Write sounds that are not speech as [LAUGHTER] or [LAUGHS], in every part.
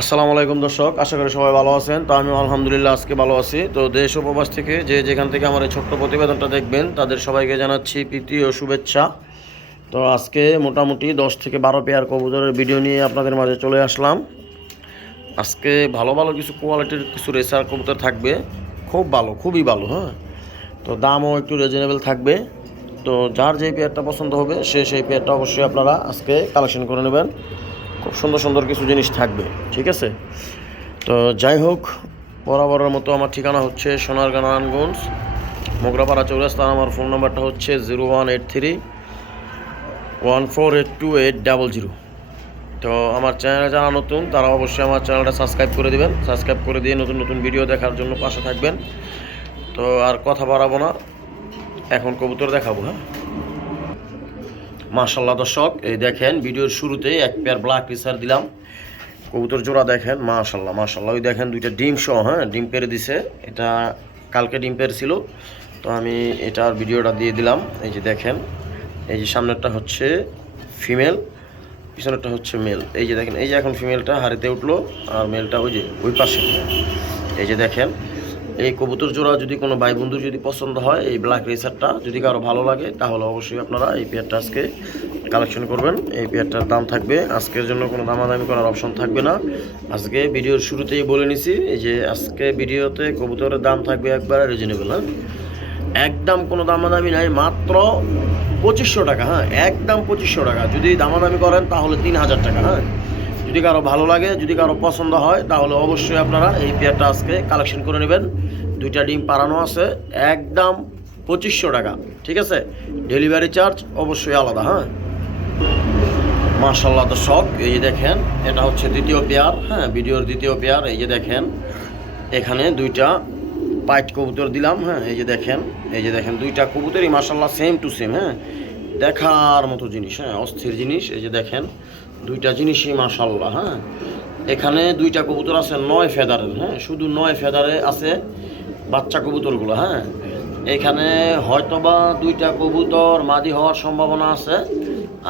আসসালামু আলাইকুম দর্শক, আশা করি সবাই ভালো আছেন। তো আমি আলহামদুলিল্লাহ আজকে ভালো আছি। তো দেশ উপবাস থেকে যে যেখান থেকে আমার এই ছোট্ট প্রতিবেদনটা দেখবেন, তাদের সবাইকে জানাচ্ছি প্রীতি ও শুভেচ্ছা। তো আজকে মোটামুটি দশ থেকে বারো পেয়ার কবুতরের ভিডিও নিয়ে আপনাদের মাঝে চলে আসলাম। আজকে ভালো ভালো কিছু কোয়ালিটির কিছু রেসার কবুতর থাকবে। খুব ভালো, খুবই ভালো হ্যাঁ। তো দামও একটু রিজনেবল থাকবে। তো যার যেই পেয়ারটা পছন্দ হবে, সে সেই পেয়ারটা অবশ্যই আপনারা আজকে কালেকশন করে নেবেন। খুব সুন্দর সুন্দর কিছু জিনিস থাকবে, ঠিক আছে? তো যাই হোক, বরাবরের মতো আমার ঠিকানা হচ্ছে সোনারগাঁ নারায়ণগঞ্জ মোগরাপাড়া চৌরাস্তা, আমার ফোন নাম্বারটা হচ্ছে zero one eight three, one four eight two eight double zero. তো আমার চ্যানেলে যারা নতুন, তারা অবশ্যই আমার চ্যানেলটা সাবস্ক্রাইব করে দিবেন। সাবস্ক্রাইব করে দিয়ে নতুন নতুন ভিডিও দেখার জন্য পাশে থাকবেন। তো আর কথা বাড়াবো না, এখন কবুতর দেখাবো হ্যাঁ? মাশাল্লাহ দর্শক, এই দেখেন ভিডিওর শুরুতে এক পেয়ার ব্ল্যাক রিসার দিলাম। কবুতর জোড়া দেখেন মাশাল্লাহ মাশাল্লাহ ওই দেখেন দুইটা ডিম সহ হ্যাঁ ডিম পেরে দিছে। এটা কালকে ডিম পেরেছিল তো আমি এটার ভিডিওটা দিয়ে দিলাম। এই যে দেখেন, এই যে সামনেরটা হচ্ছে ফিমেল পিছনেরটা হচ্ছে মেল এই যে দেখেন, এই যে এখন ফিমেলটা হারিতে উঠল, আর মেলটা ওই যে, ওই পাশে। এই যে দেখেন এই কবুতর জোড়া যদি কোনো ভাই বন্ধু যদি পছন্দ হয়, এই ব্ল্যাক রেসারটা যদি কারও ভালো লাগে, তাহলে অবশ্যই আপনারা এই পেয়ারটা আজকে কালেকশন করবেন। এই পেয়ারটার দাম থাকবে, আজকের জন্য কোনো দামাদামি করার অপশন থাকবে না। আজকে ভিডিওর শুরুতেই বলে নিছি, এই যে আজকে ভিডিওতে কবুতরের দাম থাকবে একবারে রিজনেবল হ্যাঁ? একদম কোনো দামাদামি নাই, মাত্র পঁচিশশো টাকা হ্যাঁ? একদম পঁচিশশো টাকা। যদি দামাদামি করেন, তাহলে তিন হাজার টাকা হ্যাঁ? যদি কারও ভালো লাগে, যদি কারও পছন্দ হয়, তাহলে অবশ্যই আপনারা এই পেয়ারটা আজকে কালেকশন করে নেবেন। দুইটা ডিম পাড়ানো আছে, একদম পঁচিশশো টাকা, ঠিক আছে? ডেলিভারি চার্জ অবশ্যই আলাদা হ্যাঁ? মার্শাল্লাহ শখ এই যে দেখেন, এটা হচ্ছে দ্বিতীয় পেয়ার হ্যাঁ ভিডিওর দ্বিতীয় পেয়ার, এই যে দেখেন, এখানে দুইটা পাইট কবুতর দিলাম হ্যাঁ এই যে দেখেন, এই যে দেখেন, দুইটা কবুতরই মার্শাল্লাহ সেম টু সেম হ্যাঁ? দেখার মতো জিনিস হ্যাঁ অস্থির জিনিস, এই যে দেখেন দুইটা জিনিসই মার্শাল্লাহ হ্যাঁ? এখানে দুইটা কবুতর আছে, নয় ফেদারের হ্যাঁ? শুধু নয় ফেদারে আছে বাচ্চা কবুতরগুলো হ্যাঁ? এখানে হয়তোবা দুইটা কবুতর মাদি হওয়ার সম্ভাবনা আছে,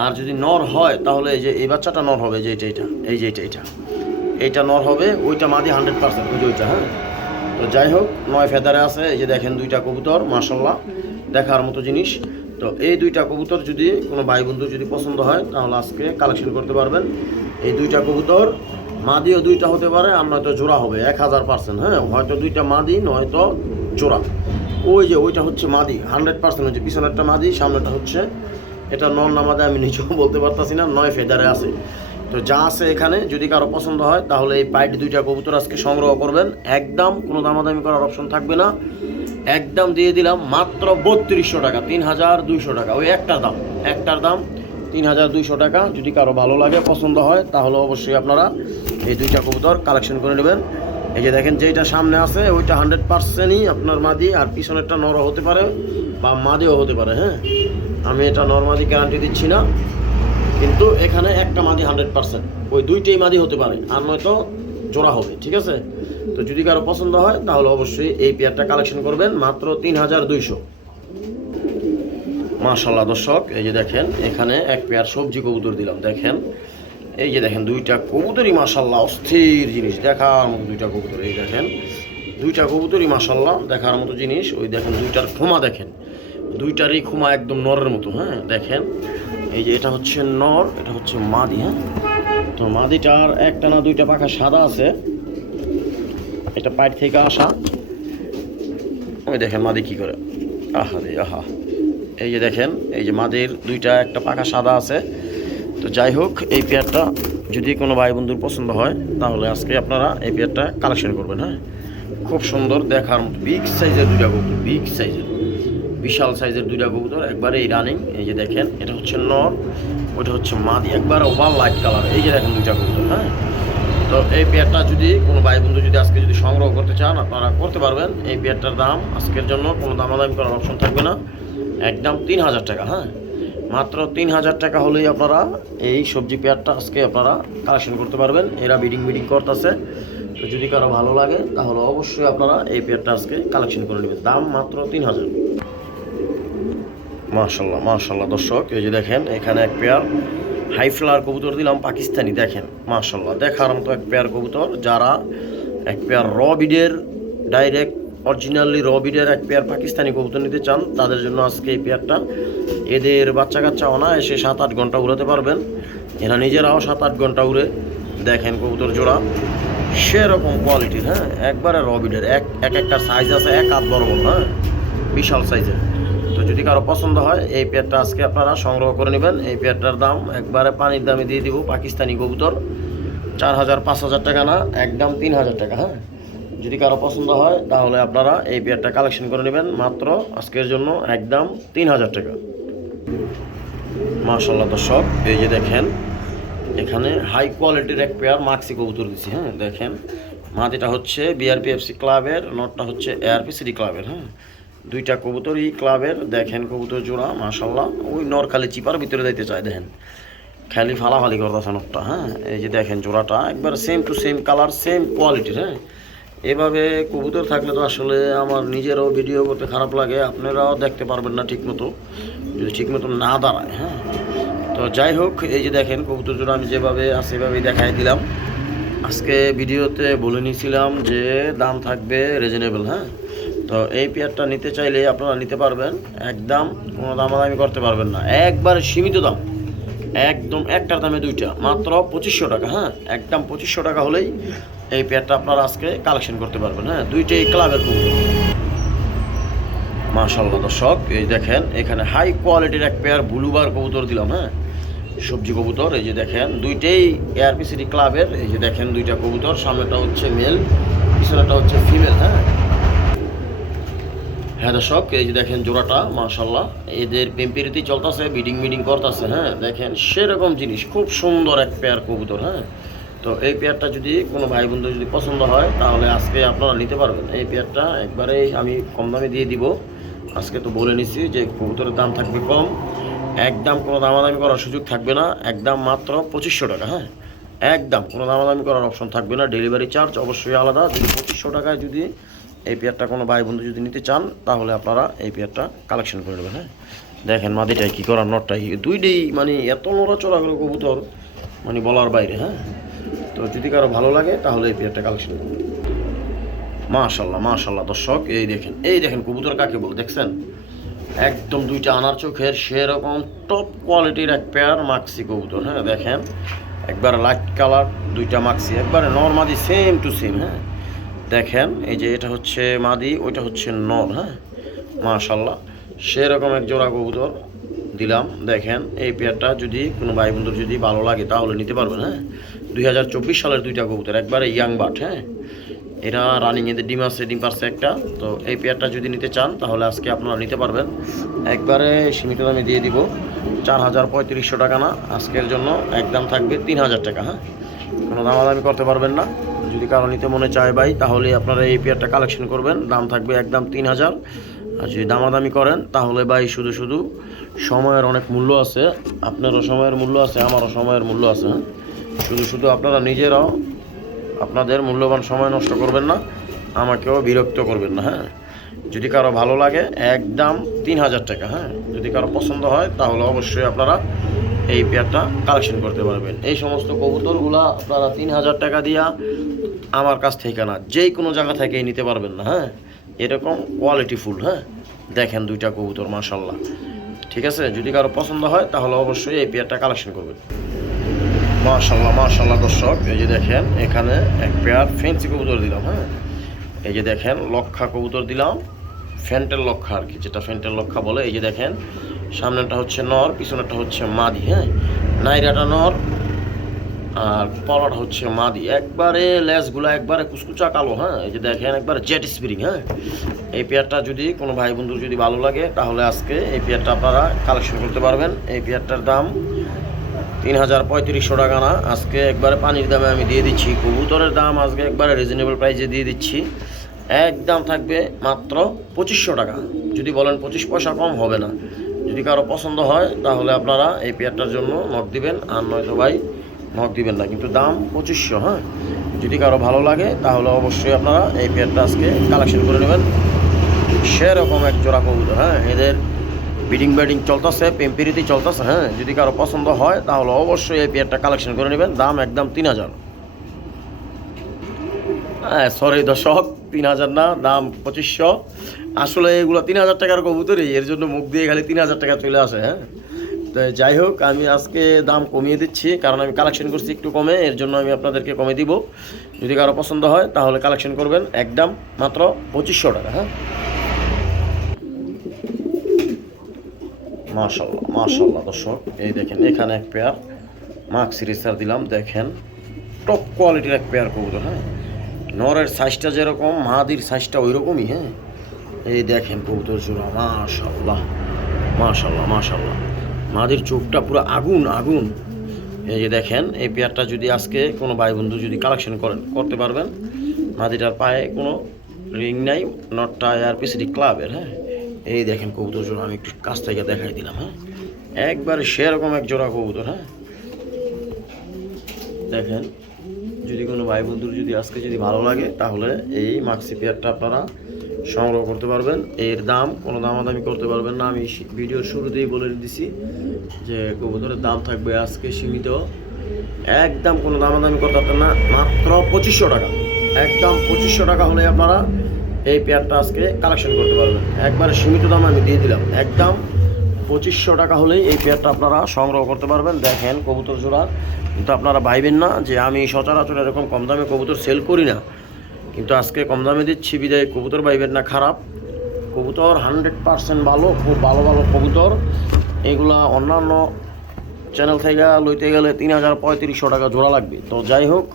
আর যদি নর হয়, তাহলে এই যে, এই বাচ্চাটা নর হবে যে এটা এটা এই যে এটা এটা এইটা নর হবে, ওইটা মাদি হান্ড্রেড পার্সেন্ট, ওই ওইটা হ্যাঁ? তো যাই হোক, নয় ফেদারে আছে, এই যে দেখেন দুইটা কবুতর মার্শাল্লাহ দেখার মতো জিনিস। তো এই দুইটা কবুতর যদি কোনো ভাই বন্ধু যদি পছন্দ হয়, তাহলে আজকে কালেকশন করতে পারবেন। এই দুইটা কবুতর, মাদিও দুইটা হতে পারে, আর নয়তো জোড়া হবে, এক হাজার পার্সেন্ট হ্যাঁ? হয়তো দুইটা মাদি, নয়তো জোড়া। ওই যে, ওইটা হচ্ছে মাদি হান্ড্রেড পার্সেন্ট হচ্ছে পিছনেরটা মাদি সামনেটা হচ্ছে, এটা নন নামাদে আমি নিজেও [LAUGHS] বলতে পারতাছি না, নয় ফেদারে আছে। তো যা আছে এখানে, যদি কারও পছন্দ হয়, তাহলে এই পাইট দুইটা কবুতর আজকে সংগ্রহ করবেন। একদম কোনো দামাদামি করার অপশন থাকবে না। একদম দিয়ে দিলাম মাত্র বত্রিশশো টাকা, তিন হাজার দুইশো টাকা। ওই একটার দাম একটার দাম, তিন হাজার দুইশো টাকা। যদি কারও ভালো লাগে, পছন্দ হয়, তাহলে অবশ্যই আপনারা এই দুইটা কবুতর কালেকশন করে নেবেন। এই যে দেখেন যেটা সামনে আছে, ওইটা হান্ড্রেড পার্সেন্টই আপনার মাদি, আর পিছনেরটা নর হতে পারে, বা মাদিও হতে পারে হ্যাঁ? আমি এটা নর্মাদি গ্যারান্টি দিচ্ছি না। কিন্তু এখানে একটা মাদি হান্ড্রেড পার্সেন্ট ওই দুইটাই মাদি হতে পারে। আর নয়তো জোড়া হবে, ঠিক আছে? তো যদি কারও পছন্দ হয়, তাহলে অবশ্যই এই পেয়ারটা কালেকশন করবেন মাত্র তিন হাজার দুইশো। মাশাল্লাহ দর্শক, এই যে দেখেন, এখানে এক পেয়ার সবজি কবুতর দিলাম, দেখেন। এই যে দেখেন, দুইটা কবুতরই মাশাল্লাহ অস্থির জিনিস, দেখার মতো দুইটা কবুতর, এই দেখেন। দুইটা কবুতরই মাশাল্লাহ দেখার মতো জিনিস, ওই দেখেন, দুইটার খুমা দেখেন। দুইটারই খুমা একদম নরের মতো হ্যাঁ দেখেন। এই যে এটা হচ্ছে নর, এটা হচ্ছে মাদি হ্যাঁ? তো মাদিটার একটা না দুইটা পাখা সাদা আছে। এটা পাইট থেকে আসা। ওই দেখেন মাদি কি করে। আহা রে আহা। এই যে দেখেন, এই যে মাদির দুইটা একটা পাখা সাদা আছে। তো যাই হোক, এই পেয়ারটা যদি কোনো ভাই বন্ধুর পছন্দ হয়, তাহলে আজকে আপনারা এই পেয়ারটা কালেকশন করবেন হ্যাঁ? খুব সুন্দর, দেখার মতো বিগ সাইজের দুইটা কবুতর বিগ সাইজের বিশাল সাইজের দুইটা কবুতর, একবারে এই রানিং এই যে দেখেন, এটা হচ্ছে নর। ওইটা হচ্ছে মাদি, একবার ওভার লাইট কালার এই যে দেখেন দুইটা কবুতর হ্যাঁ? তো এই পেয়ারটা যদি কোনো ভাই বন্ধু যদি আজকে যদি সংগ্রহ করতে চান, আপনারা করতে পারবেন। এই পেয়ারটার দাম আজকের জন্য কোনো দামাদামি করার অপশন থাকবে না। একদম তিন হাজার টাকা হ্যাঁ? মাত্র তিন হাজার টাকা হলেই আপনারা এই সবজি পেয়ারটা আজকে আপনারা কালেকশন করতে পারবেন। এরা বিডিং বিডিং করতেছে। তো যদি কারও ভালো লাগে, তাহলে অবশ্যই আপনারা এই পেয়ারটা আজকে কালেকশন করে নেবেন। দাম মাত্র তিন হাজার মার্শাল্লাহ মার্শাল্লাহ দর্শক, এই যে দেখেন, এখানে এক পেয়ার হাই ফ্লার কবুতর দিলাম পাকিস্তানি, দেখেন। মার্শাল্লাহ দেখার মতো এক পেয়ার কবুতর যারা এক পেয়ার র বিডের ডাইরেক্ট অরিজিনালি র বিডের এক পেয়ার পাকিস্তানি কবুতর নিতে চান, তাদের জন্য আজকে এই পেয়ারটা এদের বাচ্চা কাচ্চা অনায়াসে সাত আট ঘণ্টা উড়াতে পারবেন। এরা নিজেরাও সাত আট ঘণ্টা উড়ে দেখেন কবুতর জোড়া। সেরকম কোয়ালিটির হ্যাঁ একবারে র বিডের এক এক একটা সাইজ আছে, এক হাত বড় হ্যাঁ বিশাল সাইজের যদি কারও পছন্দ হয়, এই পেয়ারটা আজকে আপনারা সংগ্রহ করে নেবেন। এই পেয়ারটার দাম একবারে পানির দামে দিয়ে দিব, পাকিস্তানি কবুতর। চার হাজার, পাঁচ হাজার টাকা না, একদম তিন হাজার টাকা হ্যাঁ? যদি কারও পছন্দ হয়, তাহলে আপনারা এই পেয়ারটা কালেকশন করে নেবেন। মাত্র আজকের জন্য একদম তিন হাজার টাকা। মাশাল্লাহ দর্শক, এই যে দেখেন, এখানে হাই কোয়ালিটির এক পেয়ার মাক্সি কবুতর দিচ্ছি হ্যাঁ? দেখেন, মাটিটা হচ্ছে বিআরপিএফসি ক্লাবের নটটা হচ্ছে এআরপি সিটি ক্লাবের হ্যাঁ? দুইটা কবুতর এই ক্লাবের, দেখেন কবুতর জোড়া মাশাল্লাহ ওই নর খালি চিপার ভিতরে যাইতে চায়, দেখেন। খালি ফালাফালি করতেছে নটটা হ্যাঁ? এই যে দেখেন জোড়াটা, একবার same to same colour same কোয়ালিটির হ্যাঁ? এভাবে কবুতর থাকলে তো আসলে আমার নিজেরও ভিডিও করতে খারাপ লাগে, আপনারাও দেখতে পারবেন না ঠিকমতো, যদি ঠিকমতো না দাঁড়ায় হ্যাঁ? তো যাই হোক, এই যে দেখেন কবুতর জোড়া, আমি যেভাবে আছে সেভাবেই দেখাই দিলাম। আজকে ভিডিওতে বলে নিয়েছিলাম যে দাম থাকবে রিজনেবল হ্যাঁ? তো এই পেয়ারটা নিতে চাইলে আপনারা নিতে পারবেন। একদম কোনো দামাদামি করতে পারবেন না। একবার সীমিত দাম। একদম একটার দামে দুইটা। মাত্র পঁচিশশো টাকা হ্যাঁ? একদম পঁচিশশো টাকা হলেই এই পেয়ারটা আপনারা আজকে কালেকশন করতে পারবেন হ্যাঁ? দুইটাই ক্লাবের কবুতর মাশাল্লাহ দর্শক, এই দেখেন, এখানে হাই কোয়ালিটির এক পেয়ার ব্লুবার কবুতর দিলাম হ্যাঁ? সবজি কবুতর, এই যে দেখেন, দুইটাই এআরপি সিটি ক্লাবের। এই যে দেখেন, দুইটা কবুতর, সামনেটা হচ্ছে মেল পিছনেটা হচ্ছে ফিমেল হ্যাঁ? হ্যাঁ দর্শক, এই যে দেখেন জোড়াটা মাশাল্লাহ এদের পেম্পিরিতি চলতেছে, বিডিং মিডিং করতেছে হ্যাঁ দেখেন সেরকম জিনিস, খুব সুন্দর এক পেয়ার কবুতর হ্যাঁ। তো এই পেয়ারটা যদি কোনো ভাই বন্ধু যদি পছন্দ হয়, তাহলে আজকে আপনারা নিতে পারবেন। এই পেয়ারটা একবারেই আমি কম দামে দিয়ে দিব। আজকে তো বলে নিছি যে কবুতরের দাম থাকবে কম। একদম কোনো দামাদামি করার সুযোগ থাকবে না, একদম মাত্র পঁচিশশো টাকা হ্যাঁ। একদম কোনো দামাদামি করার অপশন থাকবে না, ডেলিভারি চার্জ অবশ্যই আলাদা। যদি পঁচিশশো টাকায় যদি এই পেয়ারটা কোনো ভাই বন্ধু যদি নিতে চান, তাহলে আপনারা এই পেয়ারটা কালেকশন করে নেবেন হ্যাঁ? দেখেন মাদিটাই কী করার নটটাই দুইটাই মানে এত নড়াচড়া করে কবুতর মানে বলার বাইরে হ্যাঁ? তো যদি কারও ভালো লাগে, তাহলে এই পেয়ারটা কালেকশন করবেন মাশাল্লাহ মাশাল্লাহ, দর্শক, এই দেখেন এই দেখেন কবুতর কাকে বল, দেখছেন? একদম দুইটা আনার চোখের সেরকম টপ কোয়ালিটির এক পেয়ার মাক্সি কবুতর হ্যাঁ? দেখেন, একবার লাইট কালার দুইটা মাক্সি, একবারে নর্মাদি সেম টু সেম হ্যাঁ? দেখেন, এই যে এটা হচ্ছে মাদি, ওইটা হচ্ছে নর হ্যাঁ? মাশাল্লাহ সেরকম এক জোড়া কবুতর দিলাম। দেখেন, এই পেয়ারটা যদি কোনো ভাই বন্ধুর যদি ভালো লাগে, তাহলে নিতে পারবেন হ্যাঁ? দুই হাজার চব্বিশ সালের দুইটা কবুতর, একবারে ইয়াং বাট হ্যাঁ? এরা রানিং এদের ডিম আছে, ডিম পারছে একটা। তো এই পেয়ারটা যদি নিতে চান, তাহলে আজকে আপনারা নিতে পারবেন। একবারে সীমিত দামে দিয়ে দিব। চার হাজার পঁয়ত্রিশশো টাকা না, আজকের জন্য একদম থাকবে তিন হাজার টাকা হ্যাঁ? কোনো দামাদামি করতে পারবেন না। যদি কারও নিতে মনে চায় ভাই, তাহলে আপনারা এই পেয়ারটা কালেকশন করবেন। দাম থাকবে একদম তিন হাজার। আর যদি দামাদামি করেন, তাহলে ভাই শুধু শুধু সময়ের অনেক মূল্য আছে। আপনারও সময়ের মূল্য আছে, আমারও সময়ের মূল্য আছে। শুধু শুধু আপনারা নিজেরাও আপনাদের মূল্যবান সময় নষ্ট করবেন না, আমাকেও বিরক্ত করবেন না হ্যাঁ? যদি কারও ভালো লাগে, একদম তিন হাজার টাকা হ্যাঁ? যদি কারও পছন্দ হয়, তাহলে অবশ্যই আপনারা এই পেয়ারটা কালেকশন করতে পারবেন। এই সমস্ত কবুতরগুলা আপনারা তিন হাজার টাকা দিয়া আমার কাছ থেকে না, যেই কোনো জায়গা থেকেই নিতে পারবেন না হ্যাঁ? এরকম কোয়ালিটি ফুল হ্যাঁ? দেখেন দুইটা কবুতর মাশাল্লাহ ঠিক আছে? যদি কারও পছন্দ হয়, তাহলে অবশ্যই এই পেয়ারটা কালেকশন করবেন। মাশাল্লাহ মাশাল্লাহ দর্শক, এই যে দেখেন, এখানে এক পেয়ার ফেন্সি কবুতর দিলাম হ্যাঁ? এই যে দেখেন, লক্ষা কবুতর দিলাম, ফ্যান্টেল লক্ষা আর কি, যেটা ফ্যান্টেল লক্ষা বলে, এই যে দেখেন সামনেটা হচ্ছে নর, পিছনেরটা হচ্ছে মাদি হ্যাঁ? নাইরাটা নর আর পলাটা হচ্ছে মাদি। একবারে লেসগুলো একবারে কুচকুচা কালো হ্যাঁ? এই যে দেখেন একবারে জেট স্প্রিং হ্যাঁ? এই পেয়ারটা যদি কোনো ভাই বন্ধুর যদি ভালো লাগে, তাহলে আজকে এই পেয়ারটা আপনারা কালেকশন করতে পারবেন। এই পেয়ারটার দাম তিন হাজার পঁয়ত্রিশশো টাকা না। আজকে একবারে পানির দামে আমি দিয়ে দিচ্ছি। কবুতরের দাম আজকে একবারে রিজনেবল প্রাইসে দিয়ে দিচ্ছি। একদম থাকবে মাত্র পঁচিশশো টাকা। যদি বলেন পঁচিশ পয়সা কম হবে না। যদি কারও পছন্দ হয়, তাহলে আপনারা এই পেয়ারটার জন্য নখ দিবেন। আর নয়তো ভাই নখ দিবেন না, কিন্তু দাম পঁচিশশো হ্যাঁ? যদি কারও ভালো লাগে, তাহলে অবশ্যই আপনারা এই পেয়ারটা আজকে কালেকশন করে নেবেন। সেরকম এক জোড়া কবুতর হ্যাঁ? এদের বিডিং ব্যাডিং চলতেছে পেম্পিরিতি চলতেছে হ্যাঁ? যদি কারও পছন্দ হয়, তাহলে অবশ্যই এই পেয়ারটা কালেকশন করে নেবেন। দাম একদম তিন হাজার। হ্যাঁ সরি দর্শক, তিন হাজার না, দাম পঁচিশশো। আসলে এগুলো তিন হাজার টাকার কবুতরই, এর জন্য মুখ দিয়ে খালি তিন হাজার টাকা চলে আসে হ্যাঁ? যাই হোক, আমি আজকে দাম কমিয়ে দিচ্ছি, কারণ আমি কালেকশন করছি একটু কমে, এর জন্য আমি আপনাদেরকে কমে দিব। যদি কারও পছন্দ হয়, তাহলে কালেকশন করবেন একদম মাত্র পঁচিশশো টাকা হ্যাঁ? মাশাল্লাহ মাশাল্লাহ দর্শক, এই দেখেন, এখানে এক পেয়ার মার্ক সিরিজার দিলাম, দেখেন টপ কোয়ালিটির এক পেয়ার কবুতর হ্যাঁ? নরের সাইজটা যেরকম মাহাদির সাইজটা ওই রকমই হ্যাঁ? এই দেখেন কবুতর জোড়া মাশাল্লাহ মাশাল্লাহ মাশাল্লাহ মাহাদির চোখটা পুরো আগুন আগুন। এই যে দেখেন, এই পেয়ারটা যদি আজকে কোনো ভাই বন্ধু যদি কালেকশন করেন, করতে পারবেন। মাদিটার পায়ে কোনো রিং নাই নটটা আর পিসিডি ক্লাবের হ্যাঁ? এই দেখেন কবুতর জোড়া, আমি একটু কাছ থেকে দেখাই দিলাম হ্যাঁ? একবার সেরকম এক জোড়া কবুতর হ্যাঁ? দেখেন, যদি কোনো ভাই বন্ধুর যদি আজকে যদি ভালো লাগে, তাহলে এই মাক্সি পেয়ারটা আপনারা সংগ্রহ করতে পারবেন। এর দাম, কোনো দামাদামি করতে পারবেন না। আমি ভিডিওর শুরুতেই বলে দিছি যে কবুতরের দাম থাকবে আজকে সীমিত। একদম কোনো দামাদামি করতে পারবেন না। মাত্র পঁচিশশো টাকা। একদম পঁচিশশো টাকা হলে আপনারা এই পেয়ারটা আজকে কালেকশন করতে পারবেন। একবারে সীমিত দাম আমি দিয়ে দিলাম। একদম পঁচিশশো টাকা হলেই এই পেয়ারটা আপনারা সংগ্রহ করতে পারবেন। দেখেন কবুতর জোড়া। কিন্তু আপনারা ভাইবেন না যে আমি সচরাচর এরকম কম দামে কবুতর সেল করি না। কিন্তু আজকে কম দামে দিচ্ছি, বিদায়। কবুতর ভাইবেন না, খারাপ। কবুতর হান্ড্রেড পার্সেন্ট ভালো, খুব ভালো ভালো কবুতর। এগুলা অন্যান্য চ্যানেল থেকে লইতে গেলে তিন হাজার পঁয়ত্রিশশো টাকা জোড়া লাগবে। তো যাই হোক,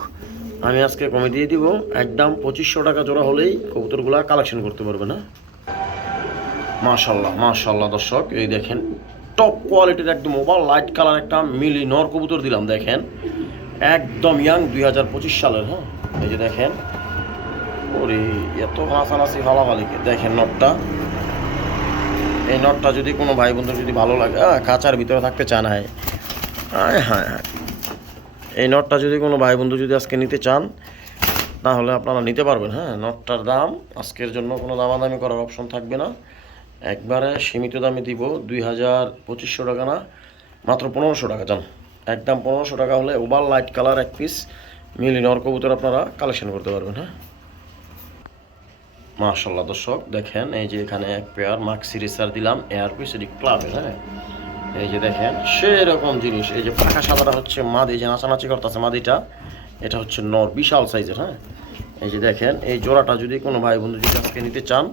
আমি আজকে কমে দিয়ে দিব। একদম পঁচিশশো টাকা জোড়া হলেই কবুতরগুলা কালেকশন করতে পারবে না। মাশাল্লাহ মাশাল্লাহ দর্শক, এই দেখেন টপ কোয়ালিটির একদম ওভার লাইট কালার একটা মিলি নর কবুতর দিলাম, দেখেন। একদম ইয়াং দুই হাজার পঁচিশ সালের হ্যাঁ? এই যে দেখেন ওরে এত হাসানাসি ফালাফালিকে দেখেন নটটা। এই নটটা যদি কোনো ভাই বন্ধুর যদি ভালো লাগে কাঁচার ভিতরে থাকতে চান হ্যাঁ হ্যাঁ হ্যাঁ। এই নটটা যদি কোনো ভাই বন্ধু যদি আজকে নিতে চান, তাহলে আপনারা নিতে পারবেন হ্যাঁ? নটটার দাম আজকের জন্য কোনো দামাদামি করার অপশন থাকবে না। একবারে সীমিত দামে দিব দুই হাজার পঁচিশশো টাকা না, মাত্র পনেরোশো টাকা, জান। একদম পনেরোশো টাকা হলে ওভার লাইট কালার এক পিস মিলি নর কবুতর আপনারা কালেকশন করতে পারবেন হ্যাঁ? মাশাল্লাহ দর্শক, দেখেন এই যে এখানে এক পেয়ার মার্ক সিরিজার দিলাম এয়ার এটি ক্লাবে হ্যাঁ? এই যে দেখেন, সেরকম জিনিস, এই যে পাখা সাদাটা হচ্ছে মাদি, যে নাচানাচি করতেছে মাদিটা, এটা হচ্ছে নর, বিশাল সাইজের হ্যাঁ? এই যে দেখেন, এই জোড়াটা যদি কোনো ভাই বন্ধু যদি আজকে নিতে চান,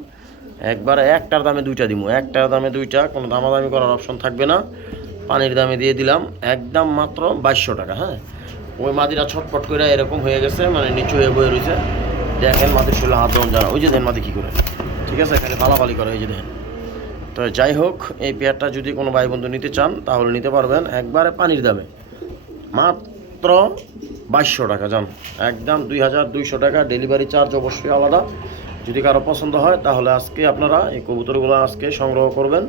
একবারে একটার দামে দুইটা দিব একটার দামে দুইটা, কোনো দামাদামি করার অপশন থাকবে না। পানির দামে দিয়ে দিলাম, একদম মাত্র বাইশশো টাকা হ্যাঁ? ওই মাদিটা ছটফট করে এরকম হয়ে গেছে মানে নিচু হয়ে বয়ে রয়েছে দেখেন মাদির শরীরে হাত দেওয়ান জানা, ওই যে দেন মাদি কী করে? ঠিক আছে, খালি ফালাফালি করে এই যে দেখেন তো যাই হোক, এই পেয়ারটা যদি কোনো ভাই বন্ধু নিতে চান, তাহলে নিতে পারবেন, একবারে পানির দামে। মাত্র বাইশশো টাকা যান একদম দুই হাজার দুইশো টাকা, ডেলিভারি চার্জ অবশ্যই আলাদা। যদি কারও পছন্দ হয়, তাহলে আজকে আপনারা এই কবুতরগুলো আজকে সংগ্রহ করবেন।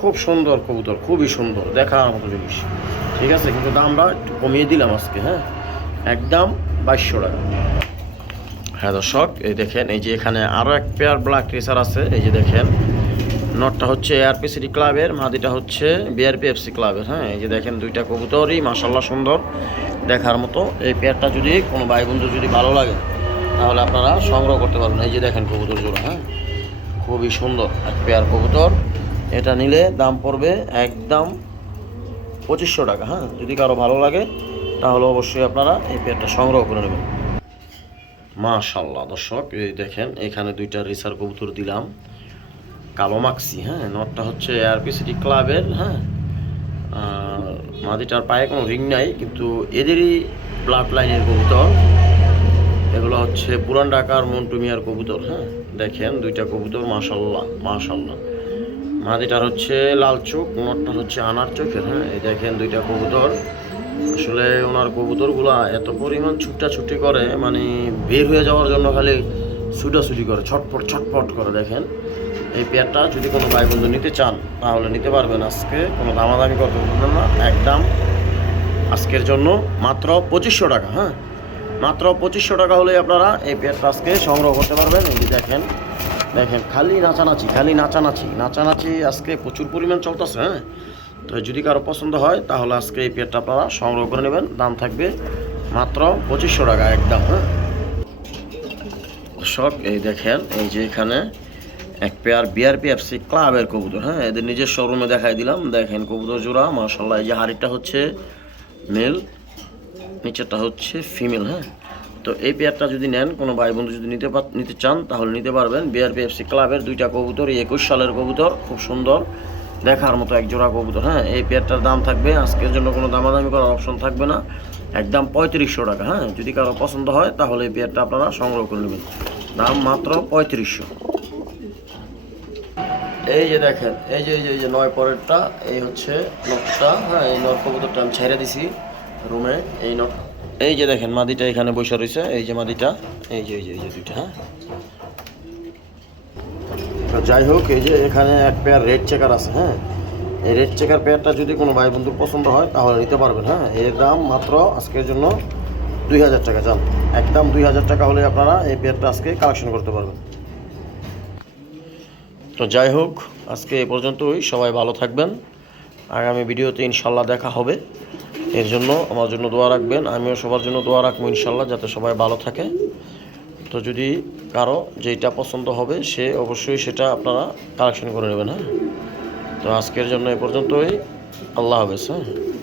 খুব সুন্দর কবুতর, খুবই সুন্দর, দেখার মতো জিনিস। ঠিক আছে, কিন্তু দামটা একটু কমিয়ে দিলাম আজকে হ্যাঁ? একদম বাইশশো টাকা। হ্যাঁ দর্শক, এই দেখেন, এই যে এখানে আরও এক পেয়ার ব্ল্যাক রেসার আছে। এই যে দেখেন, নটটা হচ্ছে এআরপি সিটি ক্লাবের মাদিটা হচ্ছে বিআরপি এফসি ক্লাবের হ্যাঁ? এই যে দেখেন, দুইটা কবুতরই মাসাল্লাহ সুন্দর দেখার মতো। এই পেয়ারটা যদি কোনো ভাই বন্ধু যদি ভালো লাগে, তাহলে আপনারা সংগ্রহ করতে পারবেন। এই যে দেখেন কবুতর জোড়া হ্যাঁ? খুবই সুন্দর এক পেয়ার কবুতর। এটা নিলে দাম পড়বে একদম পঁচিশশো টাকা হ্যাঁ? যদি কারও ভালো লাগে, তাহলে অবশ্যই আপনারা এই পেয়ারটা সংগ্রহ করে নেবেন। মাশাল্লাহ দর্শক, এই দেখেন, এখানে দুইটা রিসার কবুতর দিলাম। কালো মাক্সি হ্যাঁ নটটা হচ্ছে এআরপি সিটি ক্লাবের হ্যাঁ। মাদিটার পায়ে কোনো রিং নাই, কিন্তু এদেরই ব্লাড লাইনের কবুতর। এগুলো হচ্ছে পুরান ঢাকার মন্টুমিয়ার কবুতর হ্যাঁ। দেখেন, দুইটা কবুতর মাশাল্লাহ মাশাল্লাহ মাদিটার হচ্ছে লাল চোখ, নটটা হচ্ছে আনার চোখের হ্যাঁ। এই দেখেন, দুইটা কবুতর। আসলে ওনার কবুতরগুলা এত পরিমাণ ছুটা ছুটি করে মানে বের হয়ে যাওয়ার জন্য খালি ছুটাছুটি করে, ছটপট ছটপট করে দেখেন। এই পেয়ারটা যদি কোনো ভাই বন্ধু নিতে চান, তাহলে নিতে পারবেন আজকে। কোনো দামাদামি করতে পারবেন না, একদম আজকের জন্য মাত্র পঁচিশশো টাকা হ্যাঁ? মাত্র পঁচিশশো টাকা হলে আপনারা এই পেয়ারটা আজকে সংগ্রহ করতে পারবেন। এই দেখেন দেখেন, খালি নাচানাচি খালি নাচানাচি নাচানাচি আজকে প্রচুর পরিমাণ চলতেছে হ্যাঁ? তো যদি কারও পছন্দ হয়, তাহলে আজকে এই পেয়ারটা আপনারা সংগ্রহ করে নেবেন। দাম থাকবে মাত্র পঁচিশশো টাকা একদম হ্যাঁ? দর্শক, এই দেখেন, এই যে এখানে এক পেয়ার বিআরপি এফসি ক্লাবের কবুতর হ্যাঁ? এদের নিজের শোরুমে দেখাই দিলাম। দেখেন কবুতর জোড়া মার্শাল্লাহ এই যে হাড়িটা হচ্ছে মেল নিচেরটা হচ্ছে ফিমেল হ্যাঁ? তো এই পেয়ারটা যদি নেন, কোনো ভাই বন্ধু যদি নিতে নিতে চান, তাহলে নিতে পারবেন। বিআরপি এফসি ক্লাবের দুইটা কবুতর একুশ সালের কবুতর, খুব সুন্দর। দেখার মতো এক জোড়া কবুতর। হ্যাঁ এই পেয়ারটার দাম থাকবে। আজকের জন্য কোনো দামাদামি করার অপশন থাকবে না। একদম পঁয়ত্রিশশো টাকা হ্যাঁ যদি কারও পছন্দ হয়, তাহলে এই পেয়ারটা আপনারা সংগ্রহ করে নেবেন। দাম মাত্র পঁয়ত্রিশশো। এই যে দেখেন, এই যে এই যে এই যে নয় পরেরটা, এই হচ্ছে নটটা। হ্যাঁ এই নট কবুতরটা আমি ছেড়ে দিছি রুমে, এই নট। এই যে দেখেন, মাদিটা এখানে বসে রয়েছে। এই যে মাদিটা, এই যে এই যে এই যে দুইটা হ্যাঁ। তো যাই হোক, এই যে এখানে এক পেয়ার রেড চেকার আছে হ্যাঁ? এই রেড চেকার পেয়ারটা যদি কোনো ভাই বন্ধুর পছন্দ হয়, তাহলে নিতে পারবেন হ্যাঁ? এর দাম মাত্র আজকের জন্য দুই হাজার টাকা যান একদম দুই হাজার টাকা হলে আপনারা এই পেয়ারটা আজকে কালেকশন করতে পারবেন। তো যাই হোক, আজকে এ পর্যন্তই। সবাই ভালো থাকবেন। আগামী ভিডিওতে ইনশাল্লাহ দেখা হবে। এর জন্য আমার জন্য দোয়া রাখবেন। আমিও সবার জন্য দোয়া রাখব ইনশাল্লাহ, যাতে সবাই ভালো থাকে। তো যদি কারও যেটা পছন্দ হবে, সে অবশ্যই সেটা আপনারা কালেকশন করে নেবেন হ্যাঁ? তো আজকের জন্য এ পর্যন্তই। আল্লাহ হাফেজ হ্যাঁ?